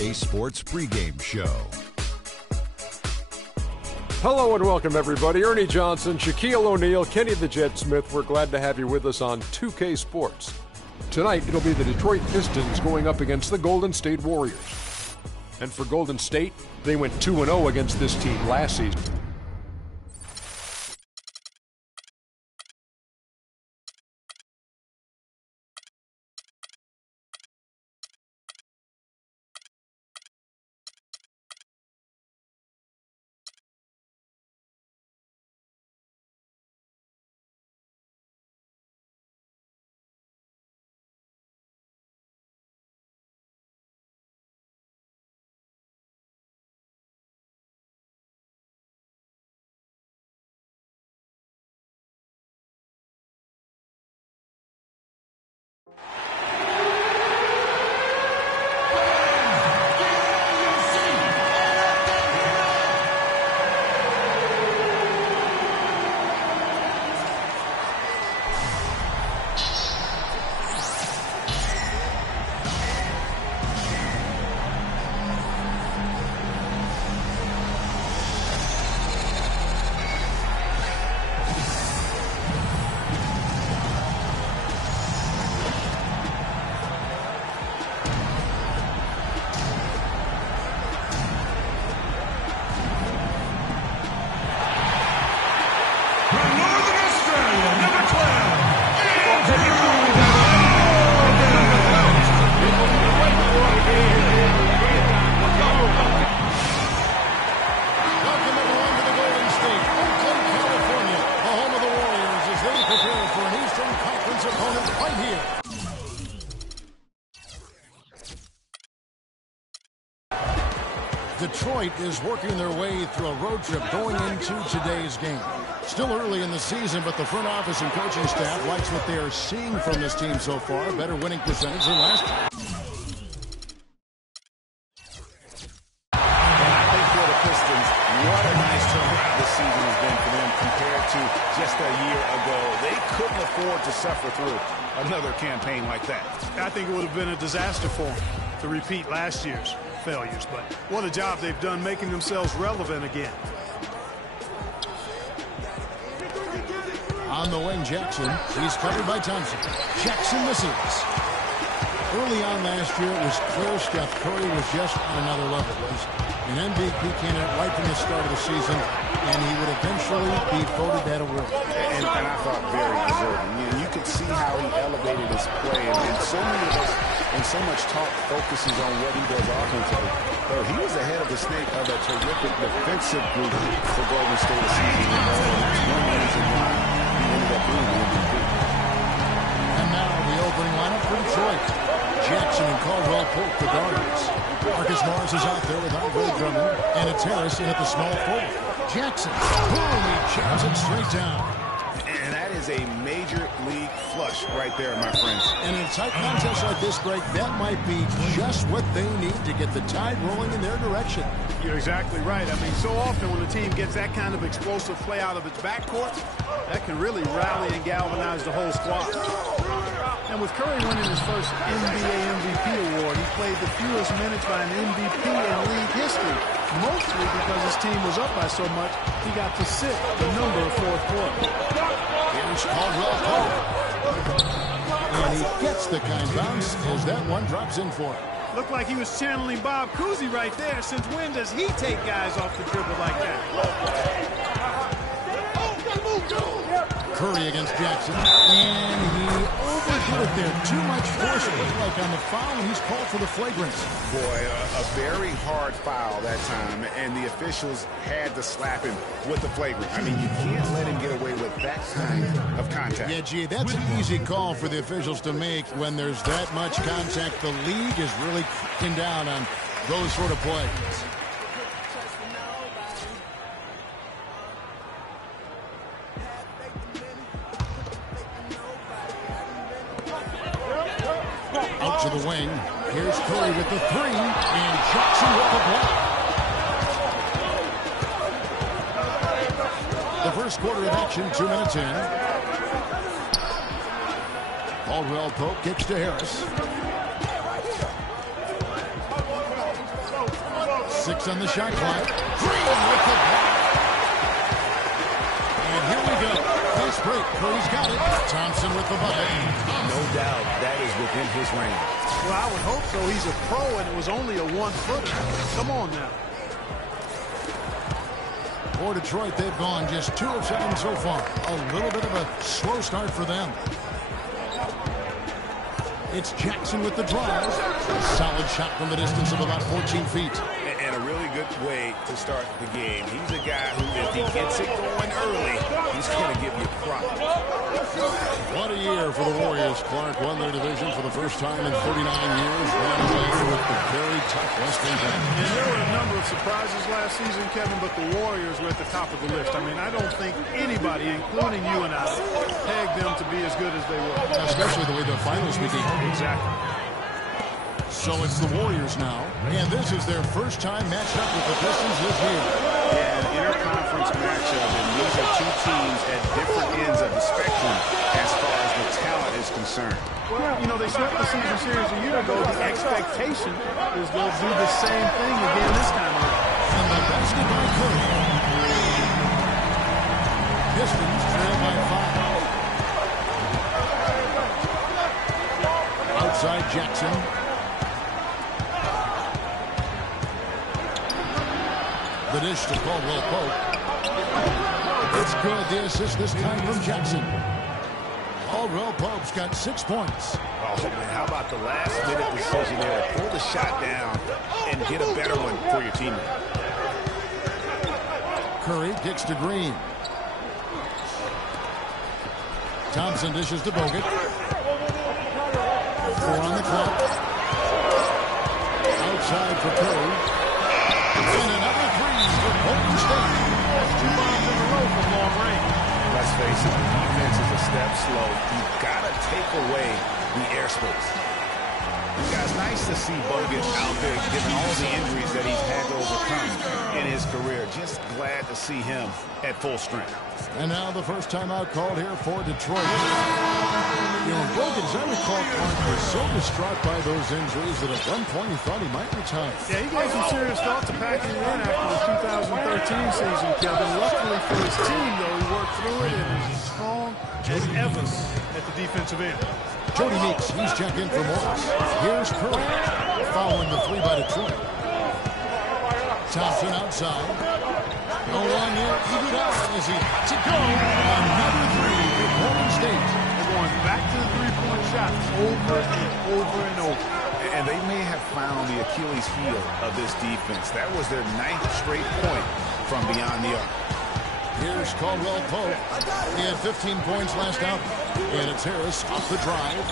2K Sports pregame show. Hello and welcome, everybody. Ernie Johnson, Shaquille O'Neal, Kenny the Jet Smith. We're glad to have you with us on 2K Sports. Tonight, it'll be the Detroit Pistons going up against the Golden State Warriors. And for Golden State, they went 2-0 against this team last season. Detroit is working their way through a road trip going into today's game. Still early in the season, but the front office and coaching staff likes what they are seeing from this team so far. Better winning percentage than last year. And I think for the Pistons, what a nice turnaround this season has been for them compared to just a year ago. They couldn't afford to suffer through another campaign like that. I think it would have been a disaster for them to repeat last year's failures, but what a job they've done making themselves relevant again. On the wing, Jackson. He's covered by Thompson. Jackson misses. Early on last year, it was clear Steph Curry was just on another level. Was an MVP candidate right from the start of the season, and he would eventually be voted that award. And I thought very deserving. You could see how he elevated his play, and so many of us, and so much talk focuses on what he does offensively. But he was ahead of the snake of a terrific defensive group for Golden State this season. That's one reason why he ended up being the MVP. And now the opening lineup for Detroit. Jackson and Caldwell Pope, the guards. Marcus Morris is out there with Andre Drummond, and it's Harris in at the small forward. Jackson, boom, he jams it straight down. And that is a major league flush right there, my friends. And in a tight contest like this, Greg, that might be just what they need to get the tide rolling in their direction. You're exactly right. I mean, so often when a team gets that kind of explosive play out of its backcourt, that can really rally and galvanize the whole squad. And with Curry winning his first NBA MVP award, he played the fewest minutes by an MVP in league history, mostly because his team was up by so much, he got to sit the number of fourth quarter. Here's Caldwell Pope. And he gets the kind bounce as that one drops in for him. Looked like he was channeling Bob Cousy right there. Since when does he take guys off the dribble like that? Curry against Jackson, and he overhit it there. Too much force. It looked like on the foul, and he's called for the flagrant. Boy, a very hard foul that time, and the officials had to slap him with the flagrant. I mean, you can't let him get away with that kind of contact. Yeah, gee, that's an easy call for the officials to make when there's that much contact. The league is really cracking down on those sort of plays. Out to the wing. Here's Curry with the three, and Jackson with the block. The first quarter of action, 2 minutes in. Caldwell Pope kicks to Harris. 6 on the shot clock. Green with the block. And here we go. Fast break. Curry's got it. Thompson with the bucket. No doubt that is within his range. Well, I would hope so. He's a pro, and it was only a 1-footer. Come on now. For Detroit, they've gone just 2 of 7 so far. A little bit of a slow start for them. It's Jackson with the drive. A solid shot from the distance of about 14 feet. And a really good way to start the game. He's a guy who, if he gets it going early, he's going to give you problems. What a year for the Warriors. Clark won their division for the first time in 39 years. Ran away with the very tough Western Conference. And there were a number of surprises last season, Kevin, but the Warriors were at the top of the list. I mean, I don't think anybody, including you and I, pegged them to be as good as they were. Especially the way the finals began. Exactly. So it's the Warriors now, and this is their first time matched up with the Pistons this year. Yeah, an interconference matchup, and these are two teams at different ends of the spectrum as far as the talent is concerned. Well, you know, they swept the season series a year ago. The expectation is they'll do the same thing again this time around. And the basket by Curry. Pistons trail by 5. Outside Jackson. The dish to Caldwell Pope. It's good. The assist this time from Jackson. Caldwell Pope's got 6 points. Oh, man, how about the last-minute decision there to pull the shot down and get a better one for your teammate? Curry kicks to Green. Thompson dishes to Bogut. 4 on the clock. Outside for Curry. And another 3 for Golden State. That's 2 bombs in a row from long range. Let's face it, the defense is a step slow. You've got to take away the airspace. Guys, nice to see Bogut out there given all the injuries that he's had to overcome in his career. Just glad to see him at full strength. And now the first timeout called here for Detroit. You know, Bogut, as I recall, Clark was so distraught by those injuries that at one point he thought he might retire. Yeah, he gave some serious thought to packing it in after the 2013 season, Kevin. Luckily for his team, though, he worked through it and is as strong as ever at the defensive end. Jody Meeks, he's checked in for Morris. Here's Curry, following the 3 by Detroit. Thompson outside. No one near Iguodala as he lets it go. Another 3 for Golden State. They're going back to the three-point shot over and over and over. And they may have found the Achilles heel of this defense. That was their 9th straight point from beyond the arc. Here's Caldwell Pope. He had 15 points last out. And it's Harris off the drive.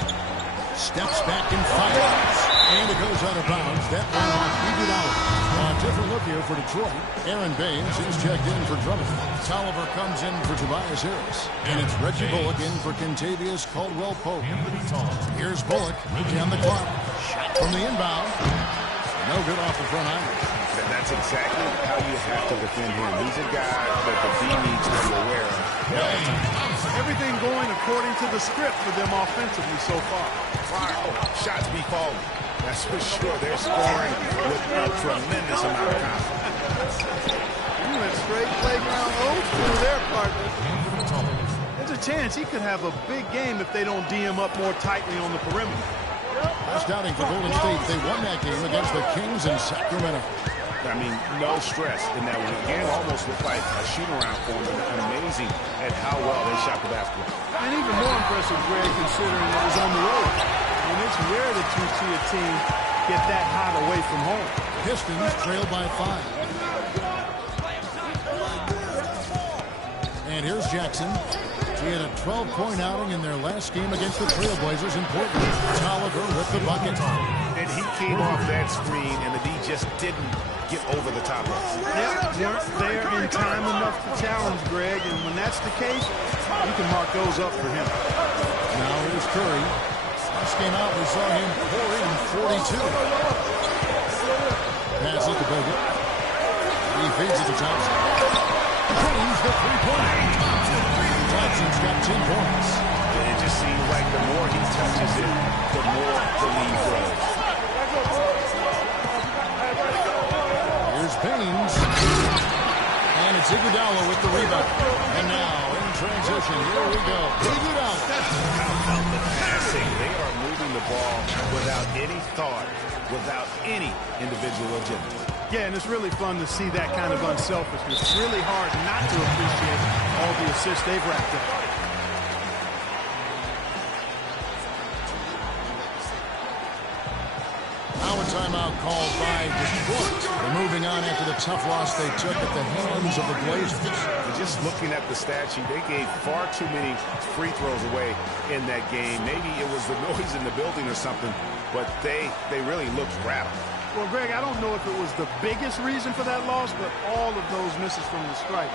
Steps back and fires. And it goes out of bounds. That one off Iguodala. A different look here for Detroit. Aaron Baines is checked in for Drummond. Tolliver comes in for Tobias Harris. And it's Reggie Bullock in for Kentavious Caldwell Pope. Here's Bullock. On the clock. Shot from the inbound. No good off the front iron. That's exactly how you have to defend him. He's a guy that the D needs to be aware of. Everything going according to the script for them offensively so far. Shots be falling. That's for sure. They're scoring with a tremendous amount of confidence. He went straight playground old school there, partner. There's a chance he could have a big game if they don't D him up more tightly on the perimeter. Last outing for Golden State. They won that game against the Kings in Sacramento. I mean, no stress in that one. Again, almost looked like a shoot-around for them. And amazing at how well they shot the basketball. And even more impressive, Greg, considering it was on the road. And it's rare that you see a team get that hot away from home. Pistons trail by 5. And here's Jackson. He had a 12-point outing in their last game against the Trailblazers in Portland. Tolliver with the bucket. And he came off that screen, and the D just didn't get over the top of it. Yep, weren't there in time enough to challenge Greg, and when that's the case, you can mark those up for him. Now here's Curry. Last game out, we saw him pour in 42. Pass it to Bogut. He feeds it to Thompson. Drains the three-pointer. Thompson's got 10 points. It just seems like the more he touches it, the more the lead grows. Iguodala with the rebound. And now, in transition, here we go. Iguodala. How about the passing? They are moving the ball without any thought, without any individual agenda. Yeah, and it's really fun to see that kind of unselfishness. It's really hard not to appreciate all the assists they've racked up. Now a timeout called by Detroit. They're moving on after the tough loss they took at the hands of the Blazers. And just looking at the stat sheet, they gave far too many free throws away in that game. Maybe it was the noise in the building or something, but they really looked rattled. Well, Greg, I don't know if it was the biggest reason for that loss, but all of those misses from the stripe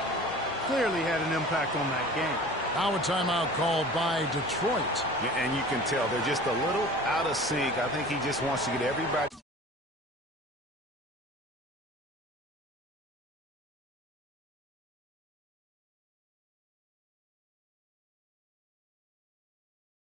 clearly had an impact on that game. Now a timeout called by Detroit. Yeah, and you can tell they're just a little out of sync. I think he just wants to get everybody.